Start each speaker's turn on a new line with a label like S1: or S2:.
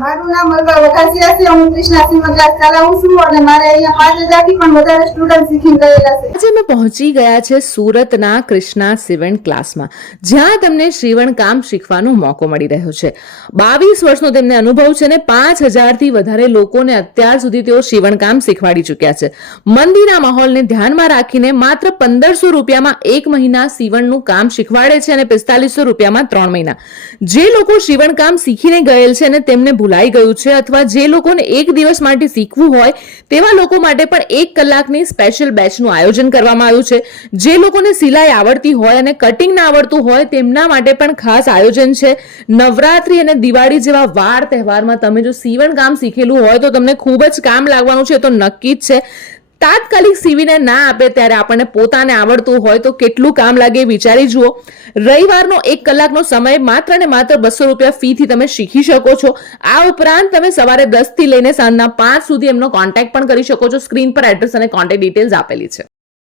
S1: મારું નામ અલ્પા વઘાસિયા છે. હું કૃષ્ણા સિંહ ક્લાસ ચલાવું છું અને મારે અહીંયા પાંચ હજારથી પણ વધારે સ્ટુડન્ટ શીખી ગયેલા છે.
S2: આજે અમે પહોંચી ગયા છે સુરતના કૃષ્ણા સિવણ ક્લાસમાં, જ્યાં તમને સીવણ કામ શીખવાનો મોકો મળી રહ્યો છે. બાવીસ વર્ષનો તેમને અનુભવ છે ને પાંચ હજારથી વધારે લોકોને અત્યાર સુધી તેઓ સીવણ કામ શીખવાડી ચૂક્યા છે. મંદિરના માહોલને ધ્યાનમાં રાખીને માત્ર પંદરસો રૂપિયામાં એક મહિના સીવણનું કામ શીખવાડે છે અને પિસ્તાલીસો રૂપિયામાં ત્રણ મહિના. જે લોકો સીવણ કામ શીખીને ગયેલ છે અને તેમને ભૂલાઈ ગયું છે અથવા જે લોકોને એક દિવસ માટે શીખવું હોય તેવા લોકો માટે પણ એક કલાકની સ્પેશિયલ બેચનું આયોજન કરવામાં આવ્યું છે. જે લોકોને સિલાઈ આવડતી હોય અને કટિંગ ના આવડતું હોય તેમના માટે પણ ખાસ આયોજન છે. નવરાત્રી અને દિવાળી જેવા વાર તહેવારમાં તમે જો સીવણ કામ શીખેલું હોય તો તમને ખૂબ જ કામ લાગવાનું છે, તો નક્કી જ છે. તાત્કાલિક સીવીને ના આપે ત્યારે આપણને પોતાને આવડતું હોય તો કેટલું કામ લાગે વિચારી જુઓ. રવિવારનો એક કલાકનો સમય માત્ર ને માત્ર બસો રૂપિયા ફીથી તમે શીખી શકો છો. આ ઉપરાંત તમે સવારે દસથી લઈને સાંજના પાંચ સુધી એમનો કોન્ટેક્ટ પણ કરી શકો છો. સ્ક્રીન પર એડ્રેસ અને કોન્ટેક્ટ ડિટેલ્સ આપેલી છે.